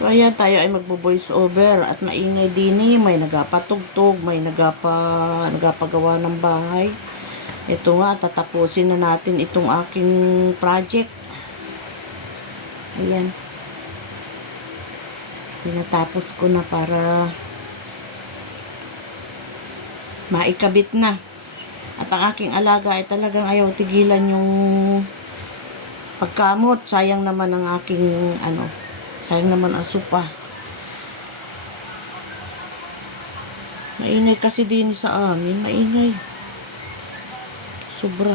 So, ayan, tayo ay magbo-voice over at maingay din may nagapatugtog, may nagapagawa ng bahay. Ito nga, tatapusin na natin itong aking project. Ayan. Tinatapos ko na para maikabit na. At ang aking alaga ay talagang ayaw tigilan yung pagkamot. Sayang naman ang aking sayang naman ang supa. Maingay kasi din sa amin. Maingay. Sobra.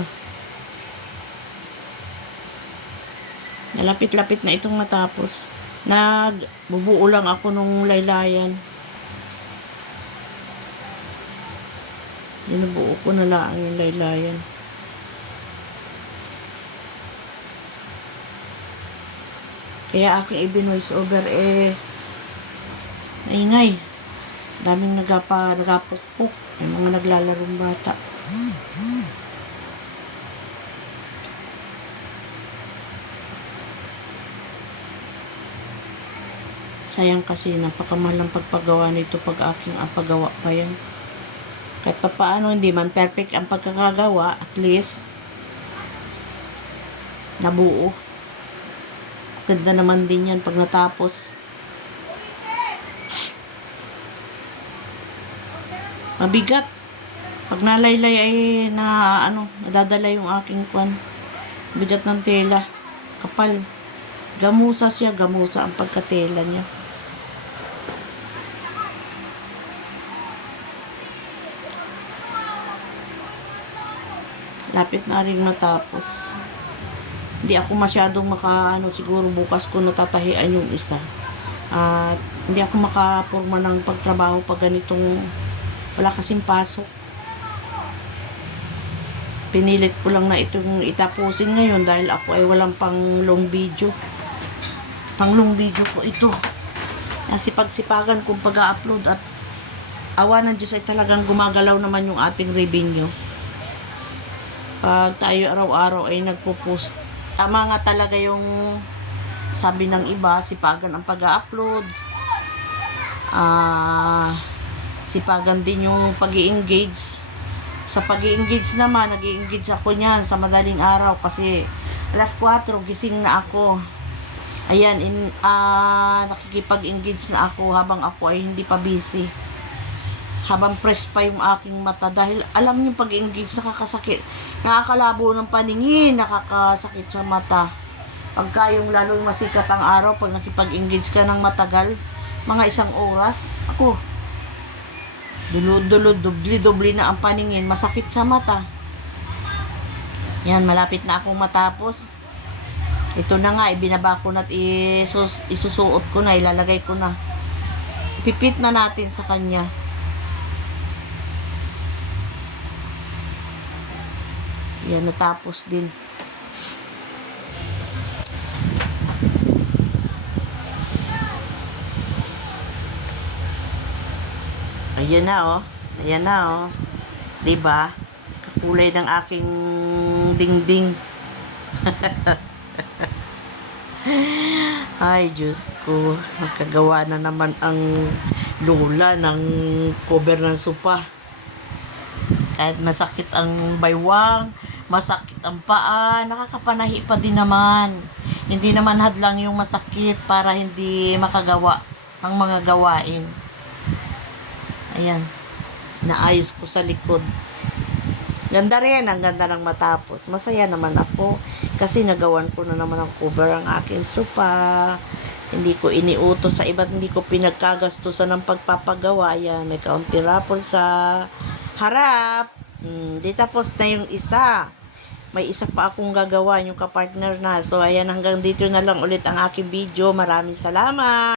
Nalapit-lapit na itong matapos. Nagbubuo lang ako nung laylayan. Dinubuo ko na lang yung laylayan. Kaya aking i-voice over maingay. Daming nagapukpuk. May mga naglalarong bata. Sayang kasi napakamahal ang pagpagawa nito pag aking paggawa pa yan. Kahit pa paano hindi man perfect ang pagkakagawa, at least nabuo. Ganda naman din yan pag natapos. Mabigat. Pag nalaylay ay nadadala yung aking kwan. Bigat ng tela. Kapal. Gamusa siya. Gamusa ang pagkatela niya. Lapit na rin matapos. Hindi ako masyadong siguro bukas ko natatahian yung isa. At hindi ako makapurma ng pagtrabaho pag ganitong wala kasing pasok. Pinilit ko lang na itong itapusin ngayon dahil ako ay walang pang long video. Pang long video ko ito. Sipag-sipagan kong pag-upload at awa ng Diyos ay talagang gumagalaw naman yung ating revenue. Pag tayo araw-araw ay nagpo-post. Tama nga talaga yung sabi ng iba, sipagan ang pag-upload. Sipagan din yung pag-i-engage. Sa pag-i-engage naman, nag-i-engage ako niyan sa madaling araw kasi alas 4 gising na ako. Ayan, nakikipag-engage na ako habang ako ay hindi pa busy. Habang press pa yung aking mata dahil alam niyo pag-engage nakakasakit. Nakakalabo ng paningin, nakakasakit sa mata. Pagka yung lalong masikat ang araw, pag nakipag-engage ka ng matagal, mga 1 oras, ako, dulod-dulod, dubli-dubli na ang paningin, masakit sa mata. Yan, malapit na akong matapos. Ito na nga, ibinaba ko na at isusuot ko na, ilalagay ko na. Pipit na natin sa kanya. Yan, natapos din. Ayan na, oh. Ayan na, oh. Diba? Kakulay ng aking dingding. Ay, Diyos ko. Magkagawa na naman ang lula ng cover ng sopa. Kahit masakit ang baywang, masakit ang paa, nakakapanahi pa din naman. Hindi naman hadlang yung masakit para hindi makagawa ang mga gawain. Ayan. Naayos ko sa likod. Ganda rin. Ang ganda ng matapos. Masaya naman ako. Kasi nagawan ko na naman ang cover ang aking sopa. Hindi ko iniutos sa iba't hindi ko pinagkagastusan ng pagpapagawa. Ayan. May kaunti rapol sa harap. Di tapos na yung isa. May isa pa akong gagawa yung kapartner na. So, ayan. Hanggang dito na lang ulit ang aking video. Maraming salamat.